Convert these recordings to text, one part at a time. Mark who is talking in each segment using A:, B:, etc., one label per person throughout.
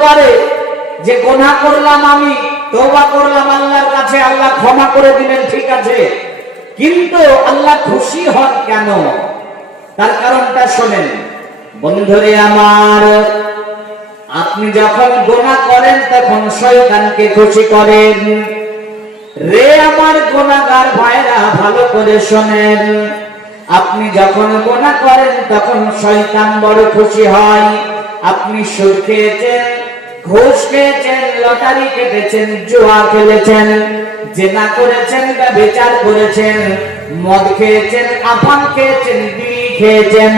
A: পারে। যে গোনা করলাম আমি, তওবা করলাম আল্লাহর কাছে, আল্লাহ ক্ষমা করে দিলেন, ঠিক আছে। কিন্তু আল্লাহ খুশি হন কেন? তার কারণটা শোনেন। বন্ধুরে আমার, আপনি যখন গোনা করেন, তখন শয়তানকে খুশি করেন। রে আমার গোনাগার ভাইরা, ভালো করে শোনেন। আপনি যখন গোনা করেন, তখন শয়তান বড় খুশি হয়। আপনি সুদ খেয়েছেন ঘুষ খেয়েছেন, লটারি কেটেছেন, জুয়া খেলেছেন, জেনা করেছেন বা বিচার করেছেন, মদ খেয়েছেন, আফান খেয়েছেন, বিড়ি খেয়েছেন,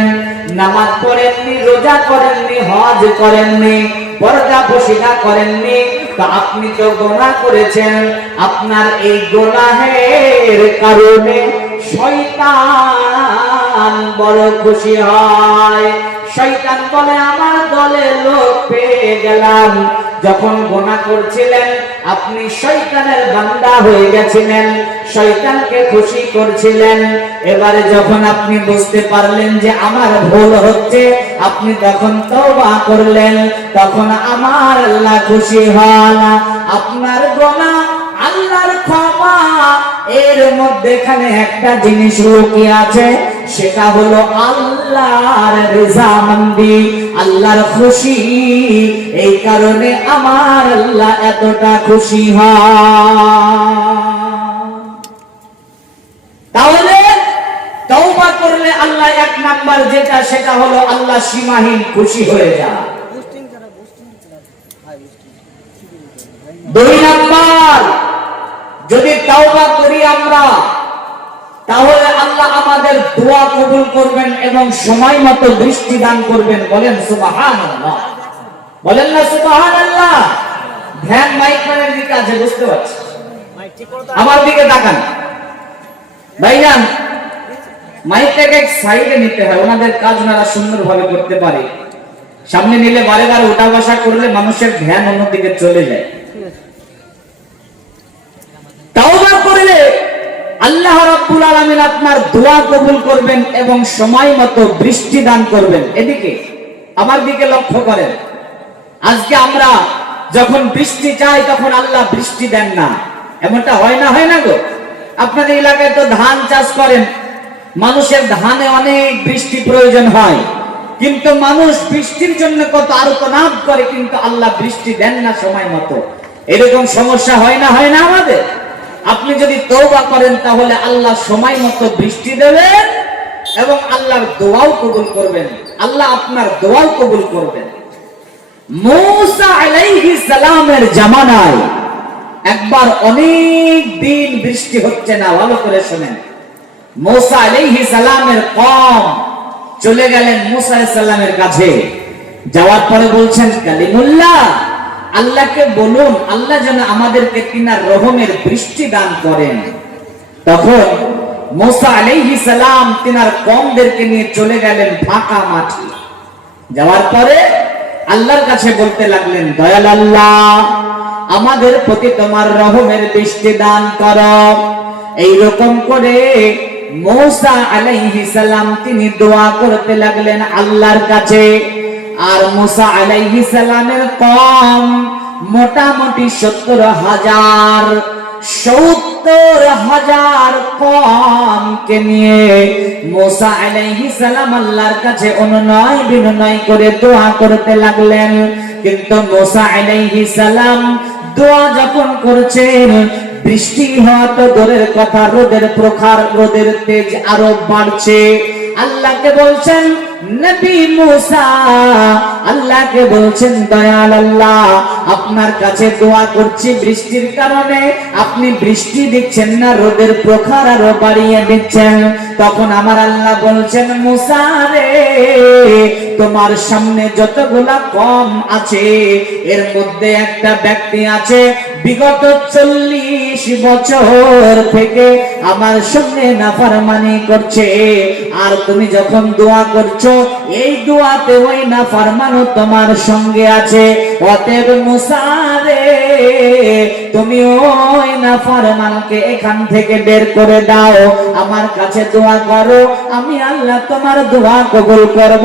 A: নামাজ পড়েননি, রোজা করেননি, হজ করেননি, পর্দা বসিনা করেননি, তা আপনি তো গোনা করেছেন, আপনার এই গোনাহের কারণে শয়তান বড় খুশি হয়। শয়তান বলে, আমার দলে লোক পেয়ে গেলাম। যখন গোনা করছিলেন, আপনি শয়তানের বান্দা হয়ে গেছিলেন, শয়তানকে খুশি করছিলেন। এবারে যখন আপনি বুঝতে পারলেন যে আমার ভুল হচ্ছে, আপনি তখন তওবা করলেন, তখন আমার আল্লাহ খুশি হন। আপনার গোনা এর মধ্যে এখানে একটা জিনিস লুকিয়ে আছে, সেটা হলো আল্লাহর আল্লাহর খুশি। এই কারণে আমার আল্লাহ এতটা খুশি তাহলে করলে আল্লাহ এক নাম্বার যেটা, সেটা হলো আল্লাহ সীমাহীন খুশি হয়ে
B: বুস্টিং
A: দুই নাম্বার যদি তাওবা করি আমরা, তাহলে আল্লাহ আমাদের দোয়া কবুল করবেন এবং সময় মতো বৃষ্টি দান করবেন। বলেন সুবহানাল্লাহ। বলেন না সুবহানাল্লাহ। ধ্যান মাইক্রোনের দিকে আছে, বুঝতে পারছি?
B: মাইক
A: আমার দিকে তাকান। ভাইজান মাইকটাকে সাইডে নিতে হয়, ওনাদের কাজ ওনারা সুন্দরভাবে করতে পারে। সামনে নিলে বারে বারে ওঠা বসা করলে মানুষের ধ্যান অন্যদিকে চলে যায়
B: ঠিক আছে
A: তাওবা করলে আল্লাহ রাব্বুল আলামিন আপনার দোয়া কবুল করবেন এবং সময় মতো বৃষ্টি দান করবেন। এদিকে, আমার দিকে লক্ষ্য করেন। আজকে আমরা যখন বৃষ্টি চাই, তখন আল্লাহ বৃষ্টি দেন না। এমনটা হয় না হয় না গো? আপনাদের এলাকায় তো ধান চাষ করেন। মানুষের ধানে অনেক বৃষ্টি প্রয়োজন হয়। কিন্তু মানুষ বৃষ্টির জন্য কত আর্তনাদ করে, কিন্তু আল্লাহ বৃষ্টি দেন না সময় মতো। এরকম সমস্যা হয় না হয় না আমাদের? আপনি যদি তৌবা করেন, তাহলে আল্লাহ সময় মতো বৃষ্টি দেবেন এবং আল্লাহর দোয়াও কবুল করবেন। আল্লাহ আপনার দোয়াও কবুল করবেন। মূসা আলাইহিস সালামের জামানায় একবার অনেক দিন বৃষ্টি হচ্ছে না, ভালো করে শুনেন। মূসা আলাইহিস সালামের কম চলে গেলেন মূসা সালামের কাছে। যাওয়ার পরে বলছেন, কালিমুল্লাহ আল্লাহকে বলুন, আল্লাহ যেন আমাদেরকে তিনার রহমের বৃষ্টি দান করেন। তখন মোসা আলাইহিস সালাম তিনার কমদেরকে নিয়ে চলে গেলেন ফাঁকা মাঠে। যাওয়ার পরে আল্লাহর কাছে বলতে লাগলেন, দয়াল আল্লাহ, আমাদের প্রতি তোমার রহমের বৃষ্টি দান কর। এইরকম করে মৌসা আলাইহিস সালাম তিনি দোয়া করতে লাগলেন আল্লাহর কাছে। আর মুসা আলাইহিস সালামের কম মোটামুটি সত্তর হাজার সত্তর হাজার কমকে নিয়ে মোসা আলাইহিস সালাম আল্লাহর কাছে অনুনয় বিনয় করে দোয়া করতে লাগলেন। কিন্তু মোসা আলাইহিস সালাম দোয়া যখন করছেন, বৃষ্টি হওয়া তো দূরের কথা, রোদের প্রখার, রোদের তেজ আরও বাড়ছে। আল্লাহকে বলছেন, নবী মুসা, আল্লাহকে বলছেন, দয়াল আল্লাহ, আপনার কাছে দোয়া করছি বৃষ্টির কারণে। আপনি বৃষ্টি দিচ্ছেন না, রোদের প্রখার আরও বাড়িয়ে দিচ্ছেন। তখন আমার আল্লাহ বলছেন, মুসা রে, তোমার সামনে যতগুলা কম আছে, এর মধ্যে একটা ব্যক্তি আছে, বিগত চল্লিশ বছর থেকে আমার সঙ্গে নাফারমানি করছে। আর তুমি যখন দোয়া করছ, এই দোয়াতে ওই নাফারমানও তোমার সঙ্গে আছে। অতএব মুসারে তুমি ওই নাফারমানকে এখান থেকে বের করে দাও। আমার কাছে দোয়া করো, আমি আল্লাহ তোমার দোয়া কবুল করব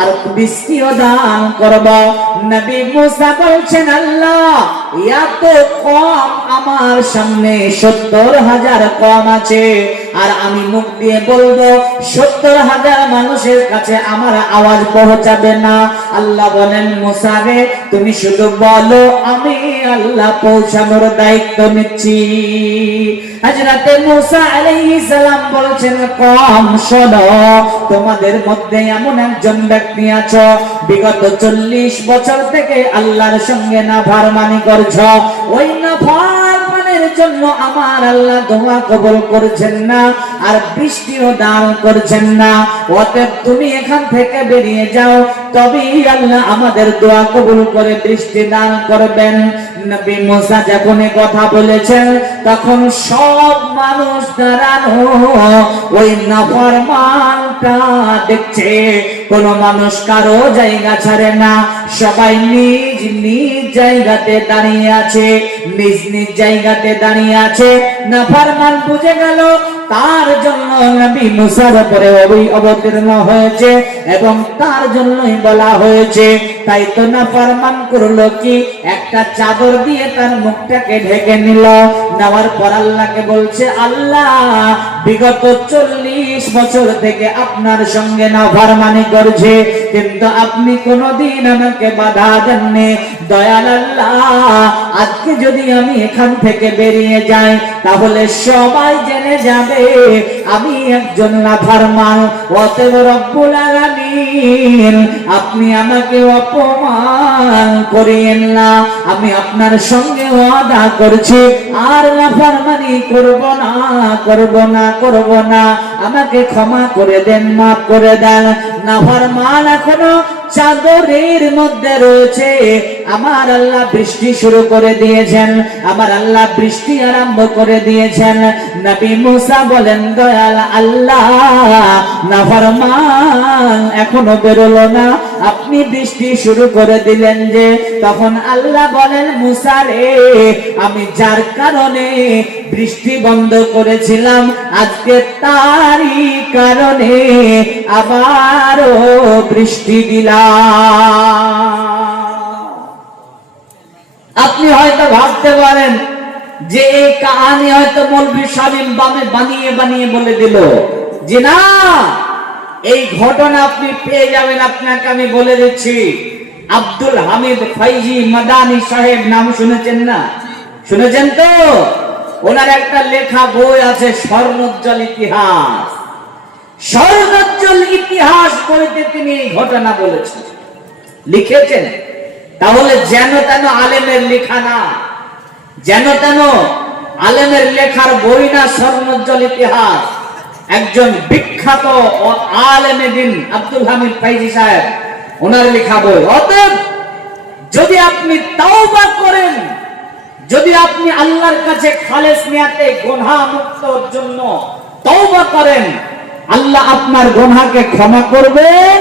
A: আর বৃষ্টিও দান করব। নবী মুসা বলছেন, আল্লাহ, এত কম আমার সামনে সত্তর হাজার কম আছে। আর আমি মুখ দিয়ে বলব, সত্তর হাজার মানুষের কাছে আমার আওয়াজ পৌঁছাবে না। আল্লাহ বলেন, মুসারে, তুমি শুধু বলো, আমি আল্লাহ পৌঁছানোর দায়িত্ব নিচ্ছি। হযরতে মুসা সালাম বলছেন, কম শোনো, তোমাদের মধ্যে এমন একজন ব্যক্তি আছো, বিগত চল্লিশ বছর থেকে আল্লাহর সঙ্গে না ভারমানি করছ। ওই না ভারমানের জন্য আমার আল্লাহ দোয়া কবল করছেন না, আর বৃষ্টিও দান করছেন না। অতএব তুমি এখান থেকে বেরিয়ে যাও, তবেই আল্লাহ আমাদের দোয়া কবুল করে বৃষ্টি দান করবেন। নবী মুসা যখন কথা বলেছেন, তখন সব মানুষ দাঁড়ানো, ওই নাফরমানটা দেখছে। কোন মানুষ কারও জায়গা ছাড়ে না, সবাই নিজ নিজ জায়গাতে দাঁড়িয়ে আছে, নিজ নিজ জায়গাতে দাঁড়িয়ে আছে। নাফরমান বুঝে গেল তার জন্য নবী মুসার উপরে ওই অবতীর্ণ হয়েছে এবং তার জন্যই বলা হয়েছে, তাই তো না ফরমান করল কি? একটা চাদর দিয়ে তার মুখটাকে ঢেকে নিল। নেওয়ার পর আল্লাহকে বলছে, আল্লাহ, বিগত চল্লিশ বছর থেকে আপনার সঙ্গে না ফরমানি করছে। কিন্তু আপনি কোনোদিন আমাকে বাধা দেননি। দয়াল আল্লাহ, আজকে যদি আমি এখান থেকে বেরিয়ে যাই, তাহলে সবাই জেনে যাবে আমি একজন লাফারমান অতএব রব্বুল আলামিন, আপনি আমাকে অপমান করিয়েন না। আমি আপনার সঙ্গে ওয়াদা করছি, আর লাফারমানি করব না করব না করব না। আমাকে ক্ষমা করে দেন মাফ করে দেন। না ফরমান এখনও চাদরের মধ্যে রয়েছে। আমার আল্লাহ বৃষ্টি শুরু করে দিয়েছেন। আমার আল্লাহ বৃষ্টি আরম্ভ করে দিয়েছেন। নবী মুসা বলেন, দয়াল আল্লাহ এখনও বেরোলো না। আপনি বৃষ্টি শুরু করে দিলেন যে, তখন আল্লাহ বলেন, মুসা রে, আমি যার কারণে বৃষ্টি বন্ধ করেছিলাম, আজকে তারই কারণে আবারও বৃষ্টি দিলাম। আপনি হয়তো ভাবতে পারেন যে এই কাহানি হয়তো মৌলভী সাবিম বামে বানিয়ে বানিয়ে বলে দিল যে না, এই ঘটনা আপনি পেয়ে যাবেন, আপনাকে আমি বলে দিচ্ছি। আব্দুল হামিদ ফাইজি মাদানি সাহেব, নাম শুনেছেন না? শুনেছেন তো? ওনার একটা লেখা বই আছে, স্বর্ণোজ্জ্বল ইতিহাস। স্বর্ণোজ্জ্বল ইতিহাস বইতে তিনি এই ঘটনা বলেছেন। লিখেছেন, তাহলে যেন তেন আলেমের লেখা না, যেন তেন আলেমের লেখার বই না স্বর্ণোজ্জ্বল ইতিহাস। একজন বিখ্যাত আলেমে দিন আব্দুল হামিদ ফাইজি সাহেব, ওনার লেখা বই, অতএব যদি আপনি তাওবা করেন, যদি আপনি আল্লাহর কাছে খালেস নিয়াতে গোনা মুক্তর জন্য তওবা করেন আল্লাহ আপনার গোনাকে ক্ষমা করবেন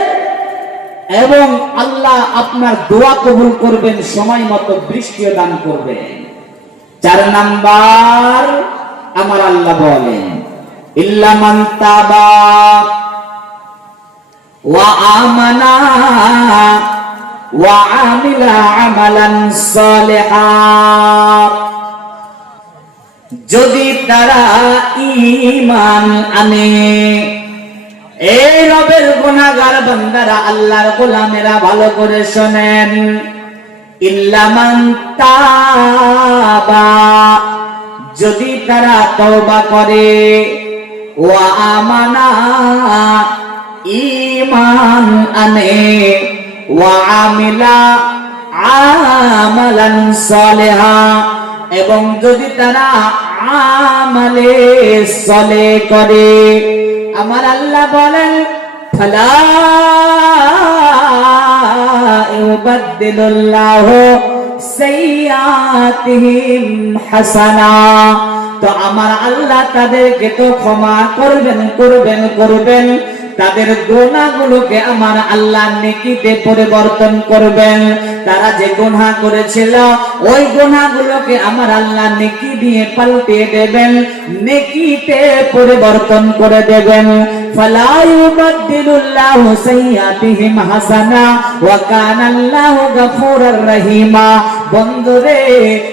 A: এবং আল্লাহ আপনার দোয়া কবুল করবেন, সময় মতো বৃষ্টিও দান করবেন। চার নাম্বার আমার আল্লাহ বলেন ইল্লামান তাবা ওয়া আমানা ওয়া আমিলা আমালান সালিহা। যদি তারা ইমান আনে এই রবের গুনাহগার বান্দারা আল্লাহর গোলামেরা ভালো করে শোনেন। ইল্লামান যদি তারা তওবা করে, ওয়া আমানা ইমান আনে, ওয়া আমিলা আমালান সালিহা, এবং যদি তারা আমালে সলে করে আমার আল্লাহ বলেন, ফালা ইউবাদদিলুল্লাহু সাইয়্যাতিহিম হাসানা। তো আমার আল্লাহ তাদেরকে তো ক্ষমা করবেন করবেন করবেন। তাদের গোনাগুলোকে আমার আল্লাহ নেকিতে পরিবর্তন করবেন। তারা যে গোনা করেছিল, ওই গোনাগুলোকে আমার আল্লাহ নেকি দিয়ে পাল্টে দেবেন, নেকিতে পরিবর্তন করে দেবেন। ইউবাদদিলুল্লাহু সাইয়্যাতিহিম হাসানা, ওয়া আল্লাহু গফুরার রহিমা। বন্ধুরে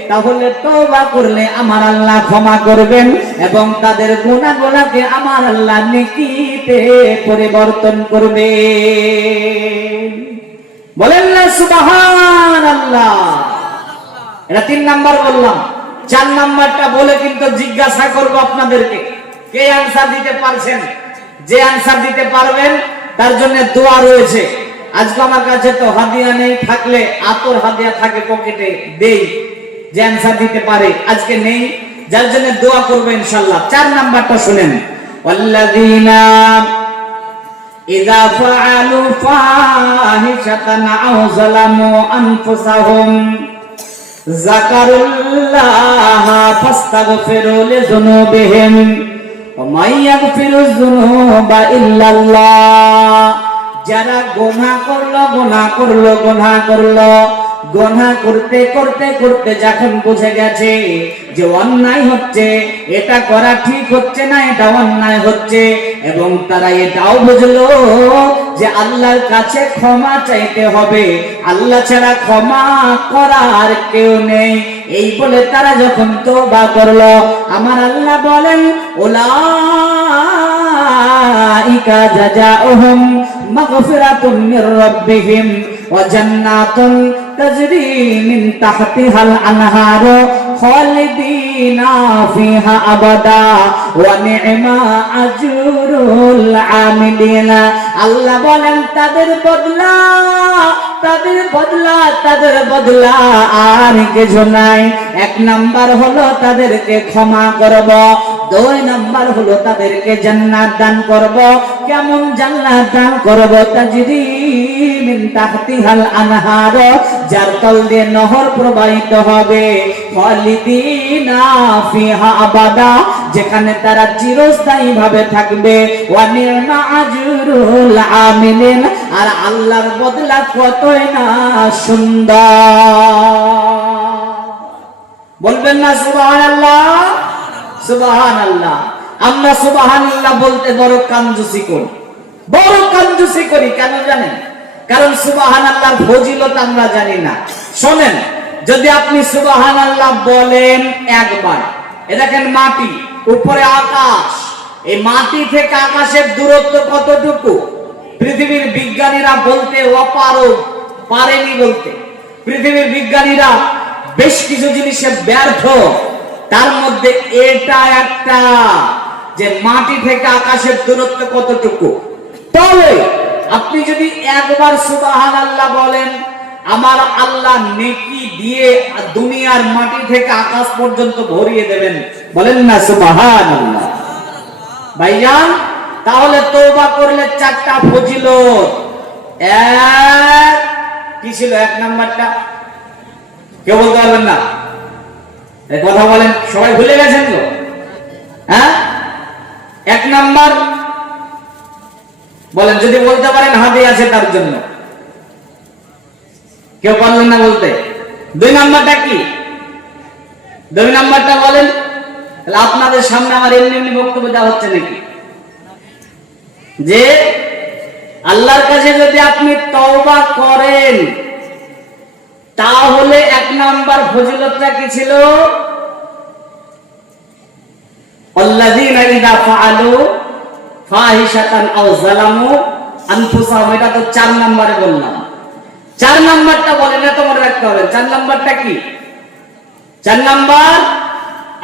A: তাহলে তওবা করলে আমার আল্লাহ ক্ষমা করবেন এবং তাদের গুনাহগুলোকে আমার আল্লাহ নেকিতে পরিবর্তন করবে বলেন না, সুবহানাল্লাহ। এটা তিন নাম্বার বললাম। চার নাম্বারটা বলে কিন্তু জিজ্ঞাসা করব আপনাদেরকে। কে আনসার দিতে পারছেন? যে আনসার দিতে পারবেন, তার জন্য দোয়া রয়েছে। আজকে আমার কাছে তো হাদিয়া নেই, থাকলে আতর হাদিয়া থাকে পকেটে, দেই, যে অ্যান্সার দিতে পারে, আজকে নেই, যার জন্য দোয়া করব ইনশাল্লাহ। চার নাম্বারটা শুনেন। ওয়াল্লাযীনা ইযা ফাআলু ফাহিশাতান আও যালামু আনফুসাহুম, যাকারুল্লাহ ফাস্তাগফিরু লিযুনুবিহিম, ওয়া মাইয়াগফিরুয যুনুবা ইল্লাল্লাহ। যারা গোনা করল গোনা করল গোনা করল, গোনা করতে করতে করতে যখন বুঝে গেছে যে অন্যায় হচ্ছে, এটা করা ঠিক হচ্ছে না, এটা অন্যায় হচ্ছে, এবং তারা এটাও বুঝলো যে আল্লাহর কাছে ক্ষমা চাইতে হবে। আল্লাহ ছাড়া ক্ষমা করার কেউ নেই। এই বলে তারা যখন তোবা করল, আমার আল্লাহ বলেন ওলা ইকা যা জাজাউহুম মাগফিরাতুম মির রাব্বিহিম ওয়া জান্নাতুন তাজরি মিন তাহতিহাল আনহার খালিদিনা ফিহা আবাদা ওয়া নি'মা আজরুল আমিলিনা। আল্লাহ বলেন, তাদের বদলা তাদের বদলা তাদের বদলা আর কিছু নাই। এক নাম্বার হলো তাদেরকে ক্ষমা করব, দুই নাম্বার হলো তাদেরকে জান্নাত দান করব কেমন জান্নাত দান করব তাজরি মিন তাহতিহাল আনহার, যার তল দিয়ে নহর প্রবাহিত হবে। ফিহা আবাদা, যেখানে তারা চিরস্থায়ী ভাবে থাকবে। ওয়া নি'মা আজরুল আর আল্লাহর বদলা কতই না সুন্দর। বলবেন না সুবহানাল্লাহ? সুবহানাল্লাহ। আমরা সুবাহান্লাহ বলতে বড় কাঞ্জুসি করি। বড় কাঞ্জুসি করি কেন জানেন? কারণ সুবহানাল্লাহর ফজিলত আমরা জানি না। শোনেন, যদি আপনি সুবহানাল্লাহ বলেন একবার, এ দেখেন মাটি, উপরে আকাশ। এই মাটি থেকে আকাশের দূরত্ব কতটুকু? পৃথিবীর বিজ্ঞানীরা বলতে অপারগ, পারেনি বলতে। পৃথিবীর বিজ্ঞানীরা বেশ কিছু জিনিসে ব্যর্থ, তার মধ্যে এটা একটা। যে মাটি থেকে আকাশের দূরত্ব কতটুকু? তবে আপনি যদি একবার সুবাহান আল্লাহ বলেন, আমার আল্লাহ নেকি দিয়ে দুনিয়ার মাটি থেকে আকাশ পর্যন্ত ভরিয়ে দেবেন, বলেন না সুবাহান আল্লাহ ভাইজান, তাহলে করলে চারটা ফজিলত। এক, কি ছিল এক নাম্বারটা? কেউ বলতে পারবেন না? কথা বলেন, সবাই ভুলে গেছেন তো? হ্যাঁ? এক নাম্বার, বলেন, যদি বলতে পারেন হাতে আছে তার জন্য। কেউ পারলেন না বলতে? দুই নাম্বারটা কি? দুই নাম্বারটা বলেন, তাহলে আপনাদের সামনে আমার এমনি এমনি বক্তব্য দেওয়া হচ্ছে নাকি? যে আল্লাহর কাছে যদি আপনি তওবা করেন, তাহলে এক নাম্বার ফজিলতটা কি ছিল? আল্লাযীনা ইযা ফাআলু ফাহিশাতান আও যালামু আনফুসাহুম এটা তো চার নম্বরে বললাম। চার নাম্বারটা বলেন এত মনে রাখতে হবে। চার নাম্বারটা কি? চার নাম্বার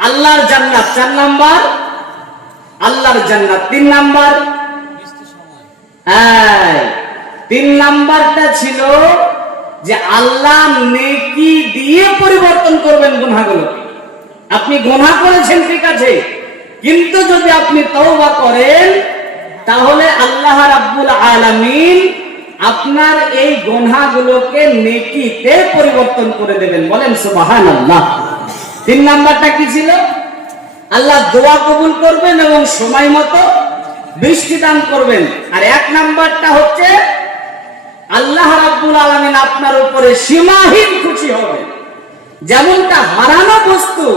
A: আল্লাহর জান্নাত। চার নাম্বার আল্লাহর জান্নাত। তিন নাম্বার এই, তিন নাম্বারটা ছিল যে আল্লাহ নেকি দিয়ে পরিবর্তন করবেন গুনাহগুলো আপনি গুনাহ করেছেন ঠিক আছে কিন্তু যদি আপনি তওবা করেন, তাহলে আল্লাহ রাব্বুল আলামিন আপনার এই গুনাহগুলোকে নেকিতে পরিবর্তন করে দেবেন। বলেন সুবহানাল্লাহ। তিন নাম্বারটা কি ছিল? আল্লাহ দোয়া কবুল করবেন এবং সময় মতো বৃষ্টি দান করবেন। আর এক নাম্বারটা হচ্ছে, আল্লাহ রাব্বুল আলামিন আপনার উপরে সীমাহীন খুশি হবেন। যেমনটা হারানো বস্তু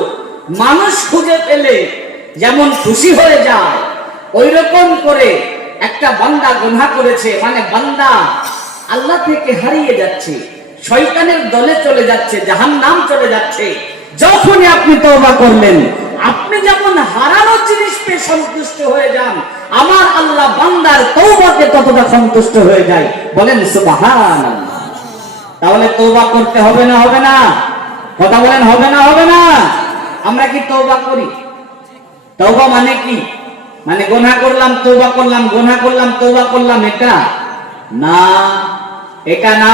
A: মানুষ খুঁজে পেলে যেমন খুশি হয়ে যায় ওই রকম করে একটা বান্দা গুনাহ করেছে মানে বান্দা আল্লাহ থেকে হারিয়ে যাচ্ছে, শয়তানের দলে চলে যাচ্ছে, জাহান্নাম চলে যাচ্ছে। যখনই আপনি তওবা করলেন, আপনি যেমন হারানো জিনিস পেয়ে সন্তুষ্ট হয়ে যান, আমার আল্লাহ বান্দার তৌবাকে ততটা সন্তুষ্ট হয়ে যায়। বলেন, সুবহানাল্লাহ। তাহলে তৌবা করতে হবে না হবে না? কথা বলেন, হবে না হবে না? আমরা কি তৌবা করি? তৌবা মানে কি? মানে গোনা করলাম তৌবা করলাম, গোনা করলাম তৌবা করলাম, এটা? না। এটা না।